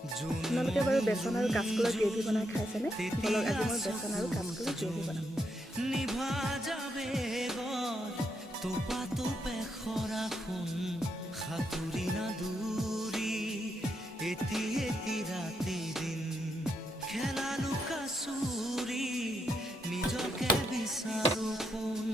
আপোনালোকে বাৰু বেচন আৰু কাচকলৰ গ্ৰেভি বনাই খাইছেনে? বলক আজি মই বেচন আৰু কাচকলৰ গ্ৰেভি বনাম। নিভা যাবে গর তোপা তোপে খরা খুন সাঁতুরি না দূরি এটি এটি রাতে দিন খেলা লুকা চুরি নিজকে বিচাৰো কোন